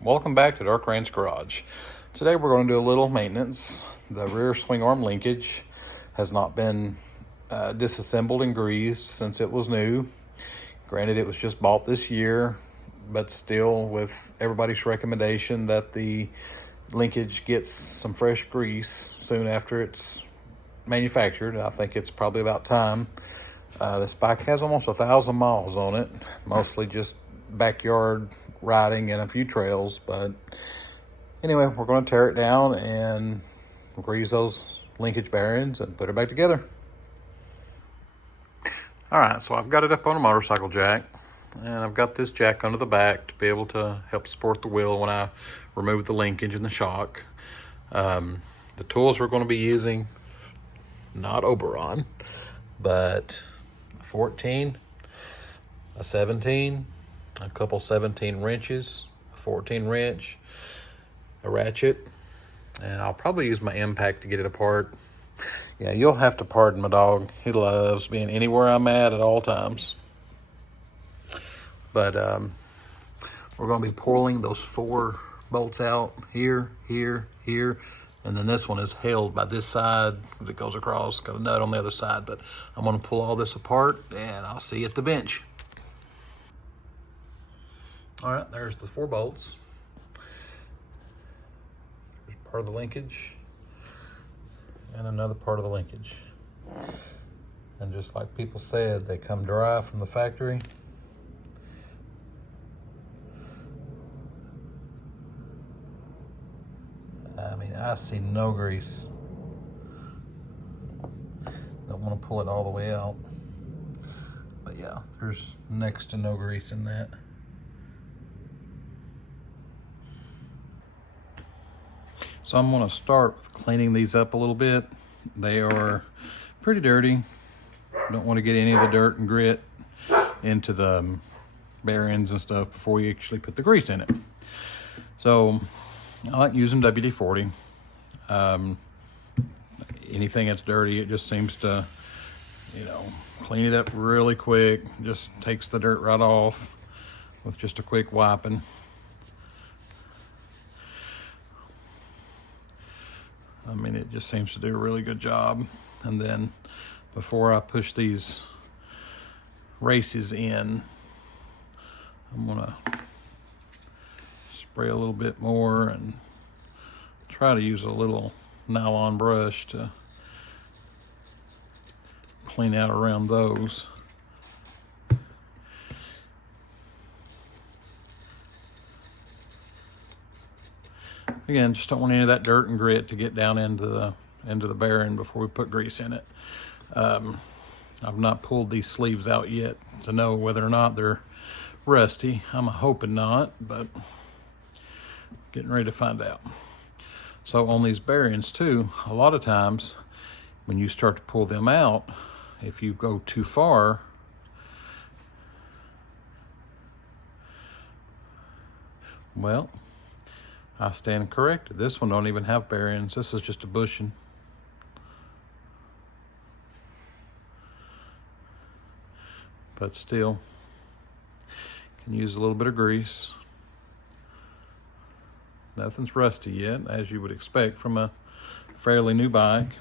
Welcome back to Dark Ranch Garage. Today we're going to do a little maintenance. The rear swing arm linkage has not been disassembled and greased since it was new. Granted, it was just bought this year, but still with everybody's recommendation that the linkage gets some fresh grease soon after it's manufactured. I think it's probably about time. This bike has almost 1,000 miles on it, mostly just backyard riding and a few trails. But anyway, we're going to tear it down and grease those linkage bearings and put it back together. All right, so I've got it up on a motorcycle jack, and I've got this jack under the back to be able to help support the wheel when I remove the linkage and the shock. The tools we're going to be using, not Oberon, but a 14, a 17, a couple 17 wrenches, a 14 wrench, a ratchet, and I'll probably use my impact to get it apart. Yeah, you'll have to pardon my dog. He loves being anywhere I'm at all times. But we're going to be pulling those 4 bolts out here, here, here, and then this one is held by this side that goes across. Got a nut on the other side, but I'm going to pull all this apart, and I'll see you at the bench. All right, there's the 4 bolts. There's part of the linkage and another part of the linkage. And just like people said, they come dry from the factory. I mean, I see no grease. Don't want to pull it all the way out. But yeah, there's next to no grease in that. So I'm going to start with cleaning these up a little bit. They are pretty dirty. Don't want to get any of the dirt and grit into the bearings and stuff before you actually put the grease in it. So I like using WD-40. Anything that's dirty, it just seems to, clean it up really quick. Just takes the dirt right off with just a quick wiping. I mean, it just seems to do a really good job. And then before I push these races in, I'm gonna spray a little bit more and try to use a little nylon brush to clean out around those. Again, just don't want any of that dirt and grit to get down into the bearing before we put grease in it. I've not pulled these sleeves out yet to know whether or not they're rusty. I'm hoping not, but getting ready to find out. So on these bearings too, a lot of times when you start to pull them out, if you go too far, well, I stand corrected. This one don't even have bearings. This is just a bushing. But still, can use a little bit of grease. Nothing's rusty yet, as you would expect from a fairly new bike.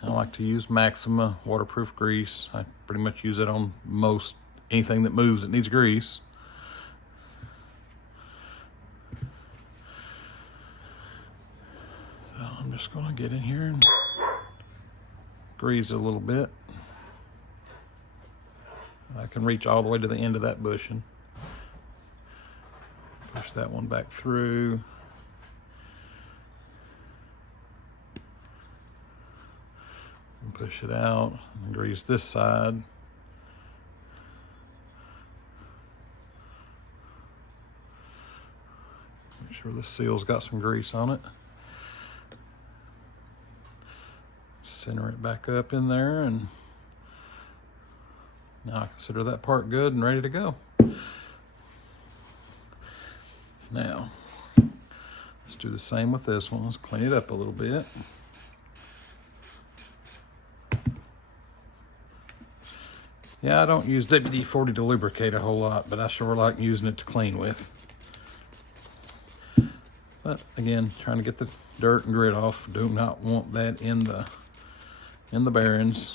I like to use Maxima waterproof grease. I pretty much use it on most anything that moves that needs grease. So I'm just gonna get in here and grease it a little bit. I can reach all the way to the end of that bushing. Push that one back through. And push it out and grease this side. Make sure the seal's got some grease on it. Center it back up in there, and now I consider that part good and ready to go. Now, let's do the same with this one. Let's clean it up a little bit. Yeah, I don't use WD-40 to lubricate a whole lot, but I sure like using it to clean with. But again, trying to get the dirt and grit off. Do not want that in the bearings.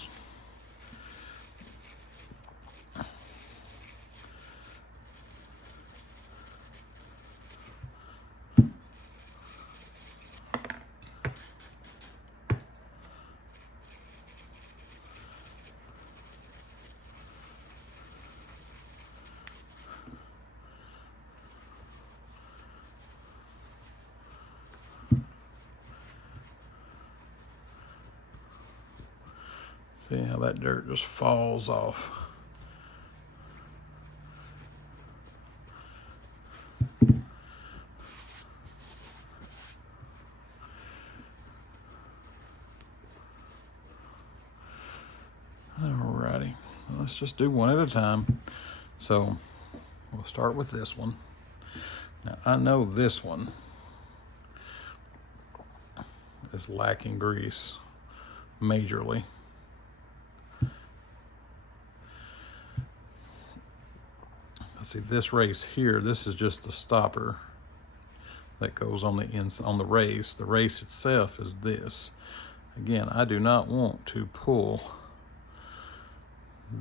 See how that dirt just falls off. Alrighty, let's just do one at a time. So we'll start with this one. Now I know this one is lacking grease majorly. See, this race here, this is just the stopper that goes on the race. The race itself is this. Again, I do not want to pull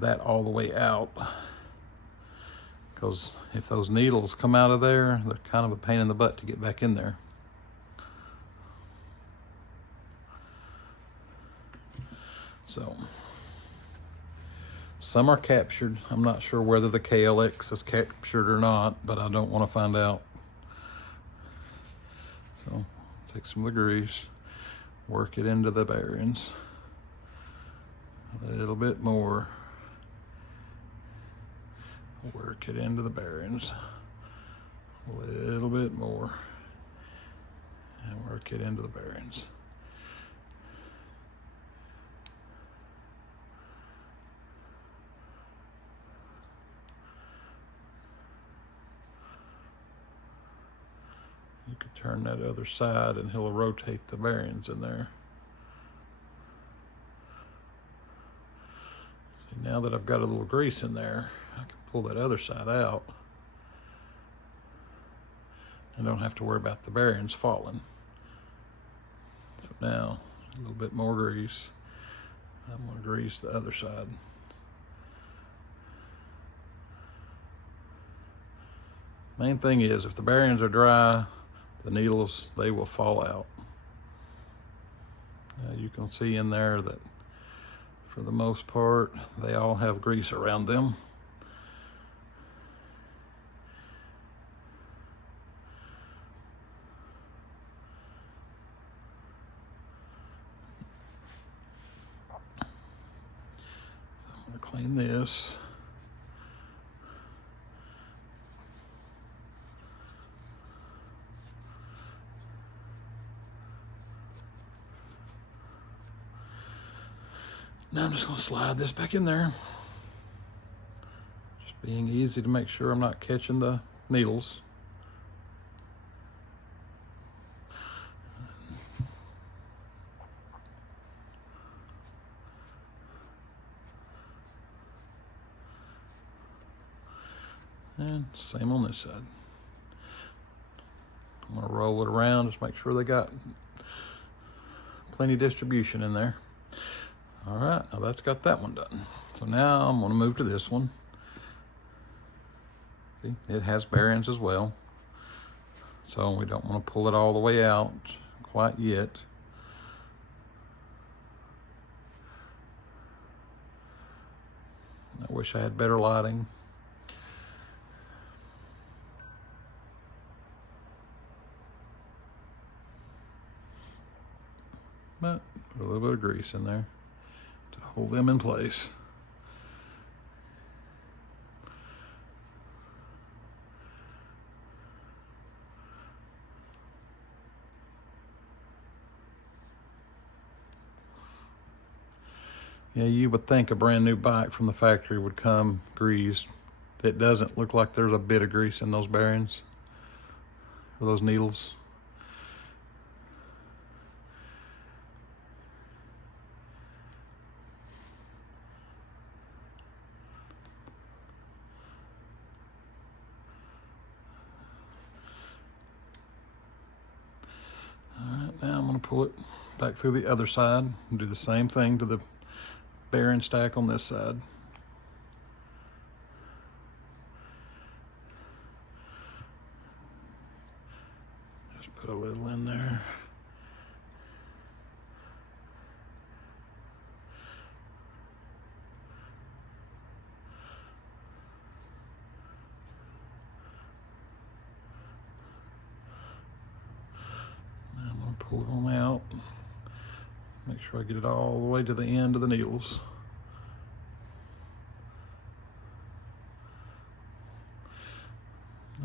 that all the way out, because if those needles come out of there, they're kind of a pain in the butt to get back in there. So some are captured. I'm not sure whether the KLX is captured or not, but I don't want to find out. So take some of the grease, work it into the bearings a little bit more. Work it into the bearings a little bit more, and work it into the bearings. You could turn that other side and he'll rotate the bearings in there. See, now that I've got a little grease in there, I can pull that other side out. I don't have to worry about the bearings falling. So now, a little bit more grease. I'm going to grease the other side. Main thing is, if the bearings are dry, the needles, they will fall out. You can see in there that for the most part, they all have grease around them. So I'm going to clean this. Now I'm just going to slide this back in there. Just being easy to make sure I'm not catching the needles. And same on this side. I'm going to roll it around, just make sure they got plenty of distribution in there. All right, now that's got that one done. So now I'm going to move to this one. See, it has bearings as well. So we don't want to pull it all the way out quite yet. I wish I had better lighting. But a little bit of grease in there to hold them in place. Yeah, you would think a brand new bike from the factory would come greased. It doesn't look like there's a bit of grease in those bearings or those needles. going to pull it back through the other side and do the same thing to the bearing stack on this side. Just put a little in there. Pull it on out. Make sure I get it all the way to the end of the needles.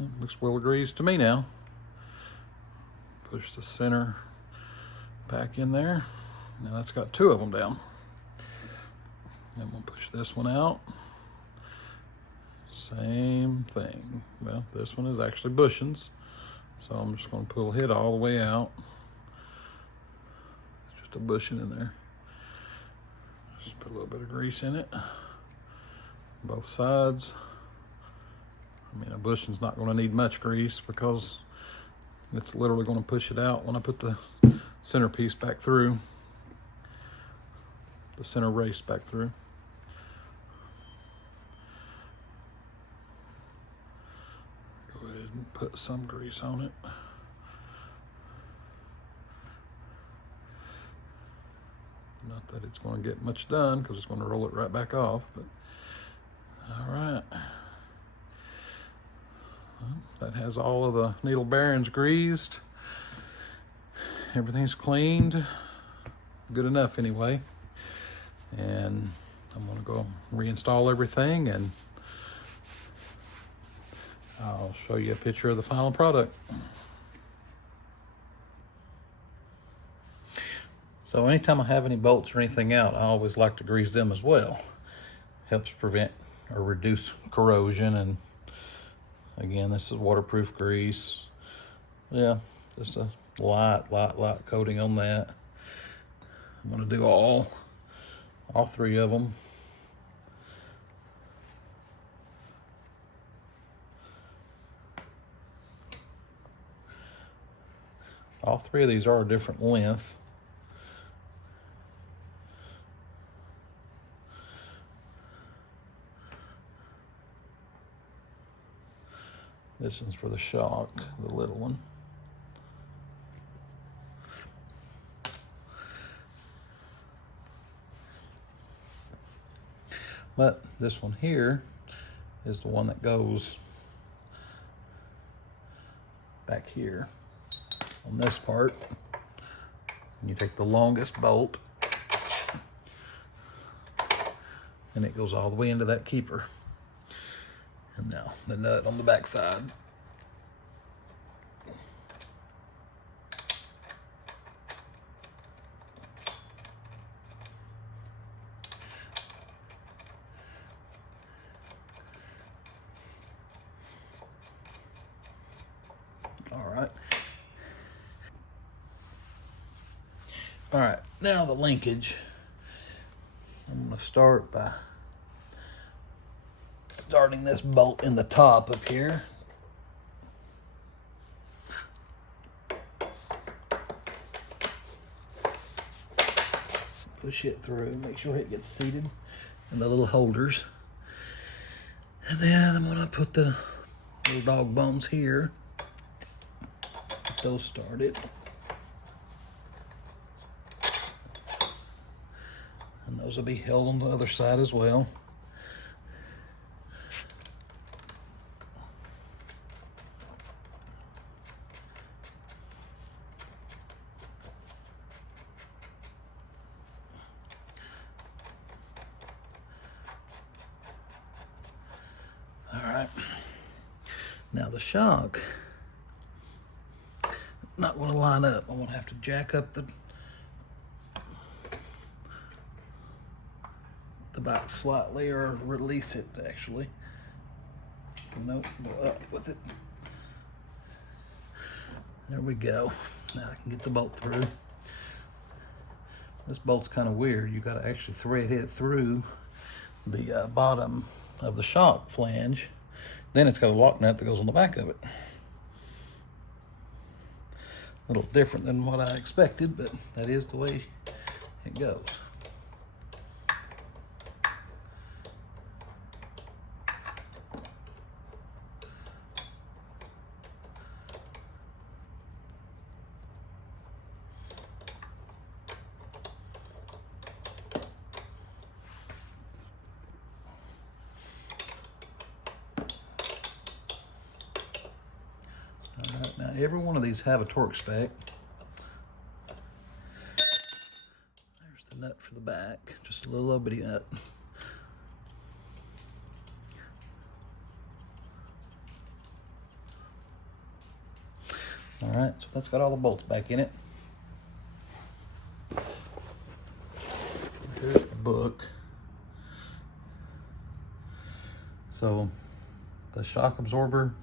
It looks well greased to me now. Push the center back in there. Now that's got 2 of them down. I'm gonna push this one out. Same thing. Well, this one is actually bushings, so I'm just gonna pull it all the way out. A bushing in there. Just put a little bit of grease in it. Both sides. I mean, a bushing's not going to need much grease because it's literally going to push it out when I put the centerpiece back through. The center race back through. Go ahead and put some grease on it. Not that it's going to get much done because it's going to roll it right back off, but all right. Well, that has all of the needle bearings greased. Everything's cleaned. Good enough anyway. And I'm going to go reinstall everything and I'll show you a picture of the final product. So anytime I have any bolts or anything out, I always like to grease them as well. Helps prevent or reduce corrosion. And again, this is waterproof grease. Yeah, just a light coating on that. I'm gonna do all 3 of them. All 3 of these are a different length. This one's for the shock, the little one. But this one here is the one that goes back here on this part. And you take the longest bolt and it goes all the way into that keeper. And now the nut on the back side. All right, now the linkage. I'm gonna start by starting this bolt in the top up here. Push it through, make sure it gets seated in the little holders. And then I'm gonna put the little dog bones here. Get those started. And those will be held on the other side as well. All right. Now the shock, not going to line up. I'm going to have to jack up the back slightly, or release it actually. Nope, go up with it. There we go. Now I can get the bolt through. This bolt's kind of weird. You got to actually thread it through the bottom of the shock flange. Then it's got a lock nut that goes on the back of it. A little different than what I expected, but that is the way it goes. All right, now every one of these have a torque spec. There's the nut for the back, just a little bitty nut. All right, so that's got all the bolts back in it. Here's the book. So the shock absorber,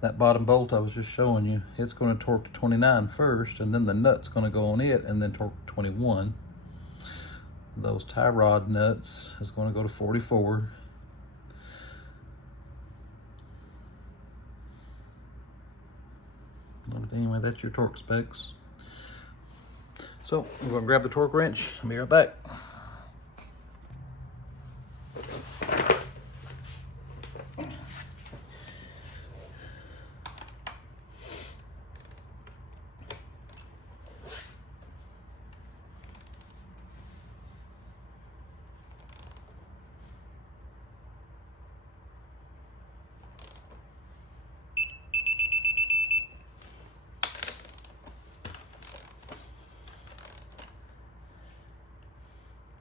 that bottom bolt I was just showing you, it's going to torque to 29 first, and then the nut's going to go on it and then torque to 21. Those tie rod nuts is going to go to 44. Anyway, that's your torque specs. So we're going to grab the torque wrench. I'll be right back.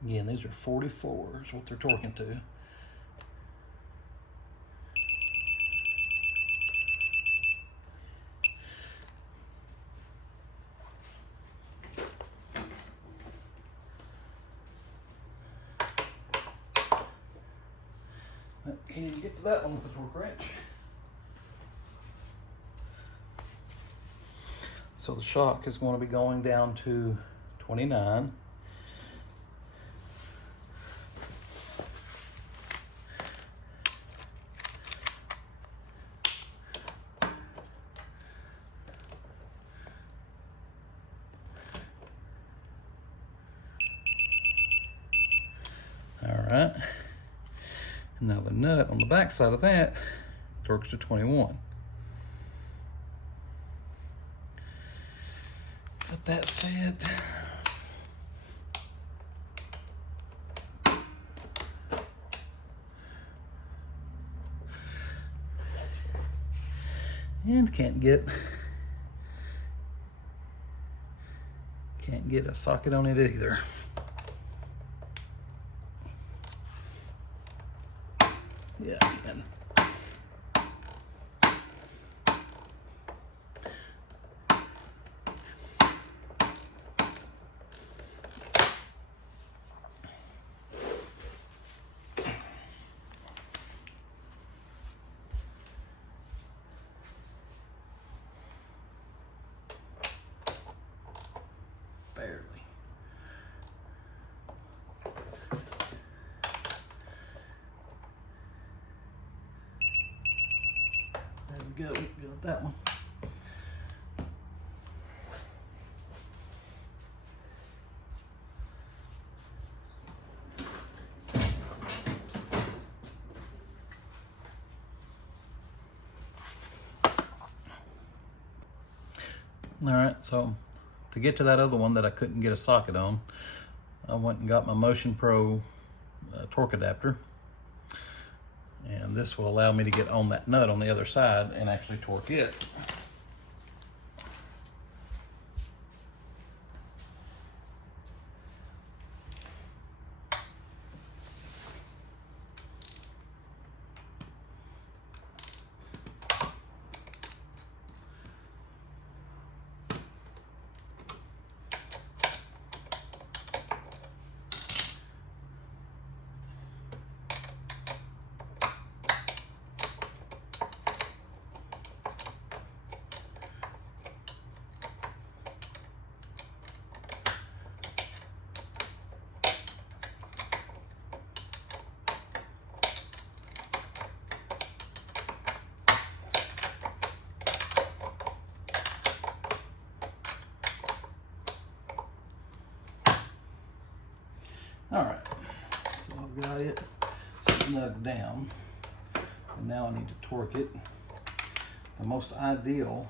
Again, these are 44 is what they're torquing to. Can't even get to that one with the torque wrench. So the shock is going to be going down to 29. All right. And now the nut on the back side of that torques to 21. But that said, and can't get a socket on it either. Yeah, again. Barely. There we go. Got that one. All right, so to get to that other one that I couldn't get a socket on, I went and got my Motion Pro torque adapter. And this will allow me to get on that nut on the other side and actually torque it. All right, so I've got it snugged down, and now I need to torque it. The most ideal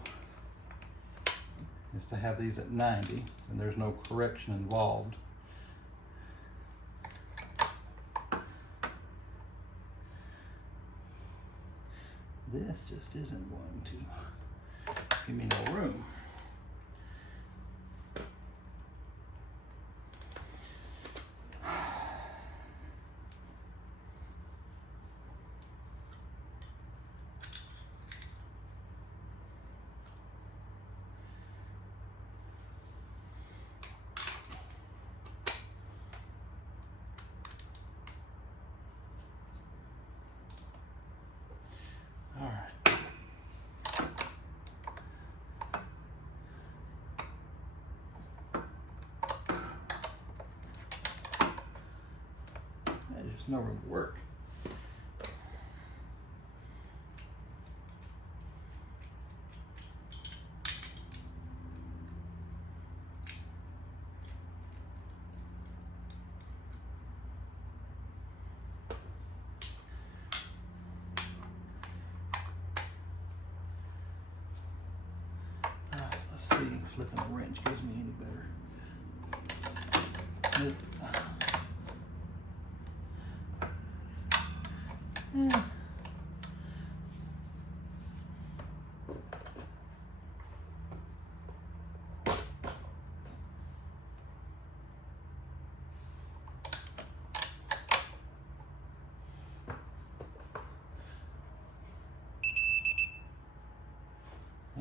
is to have these at 90, and there's no correction involved. This just isn't going to give me no room. There's no room to work. All right, let's see if flipping a wrench gives me any better. Nope.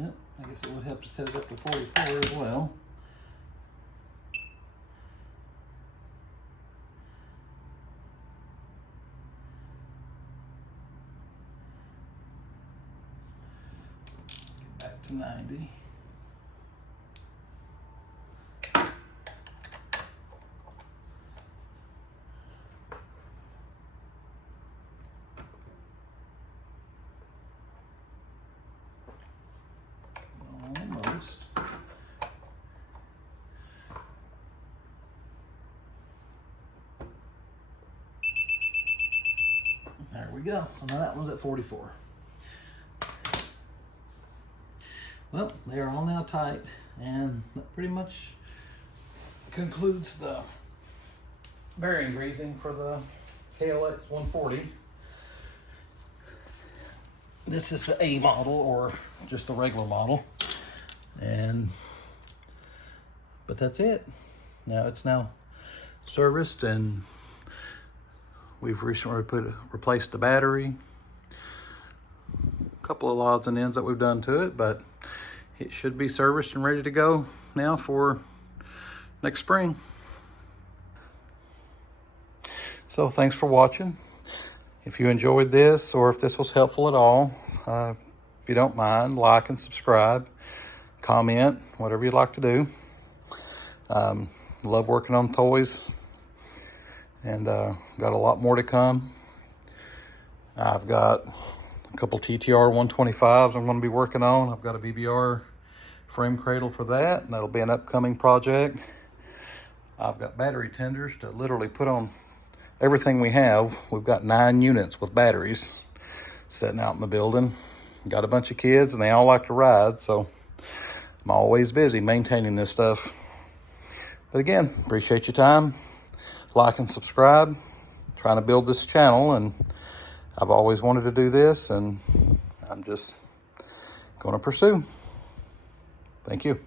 Yep, I guess it would help to set it up to 44 as well. Get back to 90. Almost. There we go. So now that one's at 44. Well, they are all now tight, and that pretty much concludes the bearing greasing for the KLX 140. This is the A model, or just a regular model, but that's it. Now it's serviced, and we've recently replaced the battery. A couple of odds and ends that we've done to it, but it should be serviced and ready to go now for next spring. So thanks for watching. If you enjoyed this, or if this was helpful at all, if you don't mind, like and subscribe, comment, whatever you'd like to do. Love working on toys, and got a lot more to come. I've got a couple TTR 125s I'm going to be working on. I've got a BBR frame cradle for that, and that'll be an upcoming project. I've got battery tenders to literally put on everything we have. We've got 9 units with batteries sitting out in the building. Got a bunch of kids, and they all like to ride, so I'm always busy maintaining this stuff. But again, appreciate your time. Like and subscribe. Trying to build this channel, and I've always wanted to do this, and I'm just going to pursue. Thank you.